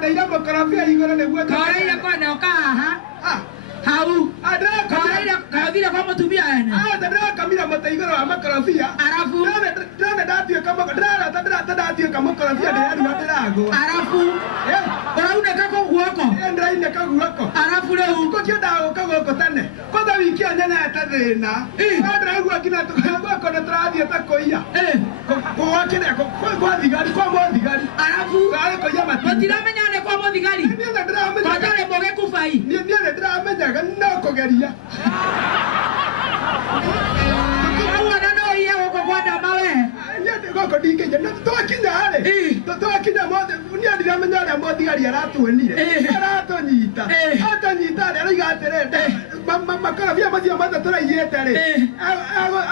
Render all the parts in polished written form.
ndaira makarabia igora neguo koreire kona okaha hau koreire kathira kwa mutumia ene ndira kamira mataigora wa makarabia arafu ndira ndatie kama ndira ndatie kama makarabia ndira ndirago arafu uraune kako guoko ndira ine kako guoko arafu leo ko kienda kako tane kwanza wiki anyana atathina ndira gwa kina tukagwa na trathia takoia kwa kile kwa thigari kwa mothigari arafu gale ko yama mutiramenyane kwa mothigari kwa tare moge kufai ni ndiramenyaga no kugeria wana no iya goko kwa ndama we nyende goko ndingeje twakinya hali twakinya mothe ni ndiramenyaga mothigari aratuonire aratonyita atonyita arigaterete makarabia mathia matha turaiyete ri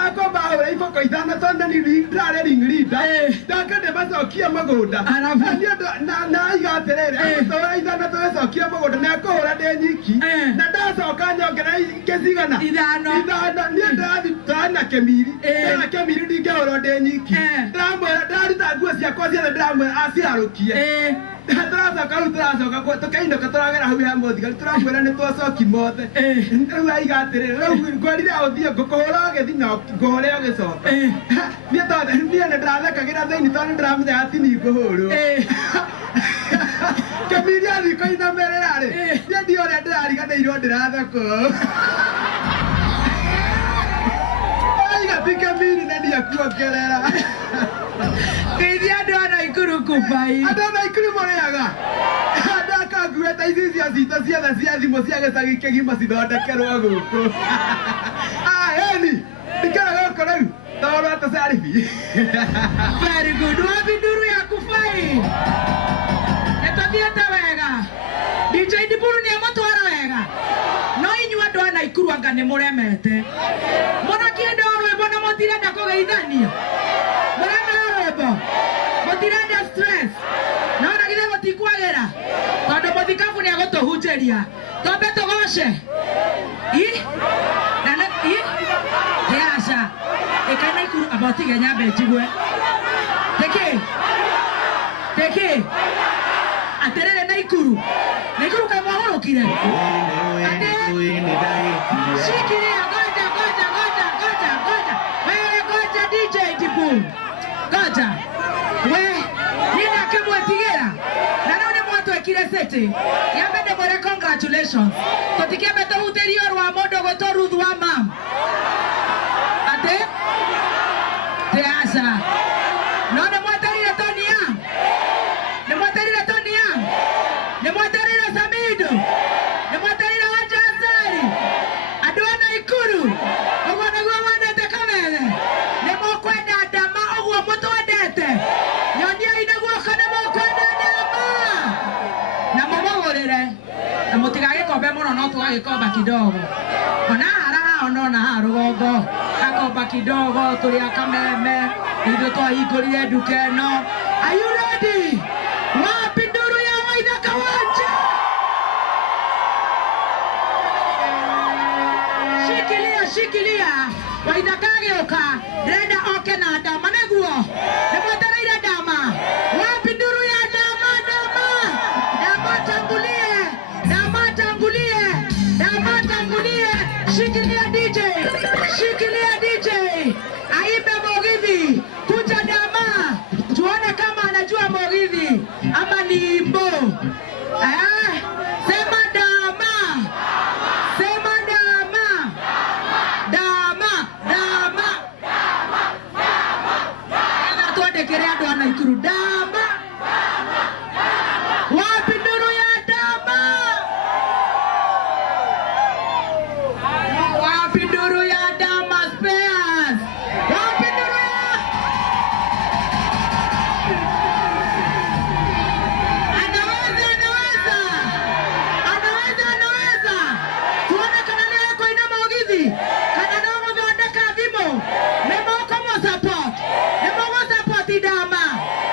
akomba ura iboko ithana tonda ni ndare ringrinda ndakende macokia magunda na igaterere tora ithana tugecokia magunda na kuhura ndi nyiki na ndacoka nyongera ngecigana ithano ni ndathi tana kemiri ndingehura ndi nyiki ndamwera ndaruta nguo ciakwa ciothe ndamwera acirarukie turacoka kwa tukainduka turagera hau ha mothigari turamwira ni twacoki mothe riu aigatirira riu ngorire uthie ngukuhura ugithi na nguhure ugicoka nie ndirathekagira thiini tondu ndiramenya ati ni nguhurwo kemiria thiko inamerera ri nie ndio uria ndirariganĩirwo ndirathekwo aigatika miri na ndiakuongerera Kithia ndona ikuru kubai andona ikuru moreaga ndaka ngueta ici cia cita ciothe cia thimo cia gĩcagi kĩgima cithondekerwo gũkũ heni ndikera gũkũ rĩu tondũ atacaribi very good wapi nduru ya kufai netothiete wega DJ Ndiburu ni amutwara wega no inyuĩ andũ a Naikuru anga nĩ mũremete mũnakienda rwĩmbo na mũtirenda kũgeithania mutirenda stress naona githe gutikwagera tondu muthikabu ni agutuhunjeria tombe tugoce yasha ikana Ikuru abotige nyambe njigwe teke aterere Naikuru kai mwahurukire shikiria goja wewe goja DJ Ndiburu goja we nina kimwetigera na none mwatwekire sete yambende mwere congratulations totikembe tohuterio rwa mondo gotoruth wa mam ate teasa none mwaterire Tonia ne mwaterire Samido ne mwaterire Wajazari adwana Ikuru ogwana gwa wandete kamele ne mokwenda ndama ogwo mutwendete yonia ina guoka ne mokwenda ndama na momogorere na mutigagĩkombe mũno no tũgagĩkomba kidogo ona haraha onona ha rũgongo akomba kidogo tũrĩ akameme ithuĩ twahingũrire nduka ĩno. Are you ready? Wapi nduru ya Waithaka Wanja? Shikilia Waithaka agĩũka ndĩrenda oke na ndama nĩguo nĩmwetereire ndama. Wapi nduru ya ndama? Tangulie shikilia DJ aimbe Mugithi kuja ndama tuone kama anajua Mugithi ama ni imbo. Sema ndama tuandekere andu a Naikuru ndama. Wapi nduru ya ndama? Wapi nduru ya ndama spares? Wapi nduru ya anaweza tuone kana leo kwa ina Mugithi kana no muthondeka thimo nemoko mo support ndama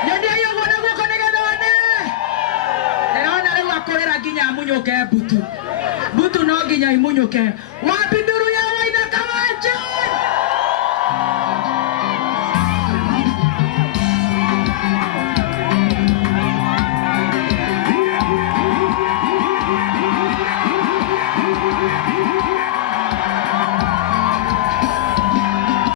nyonia hiyo gona guko nigetha one eona riu akorera nginya munyuke butu no nginya imunyuke. Wapi nduru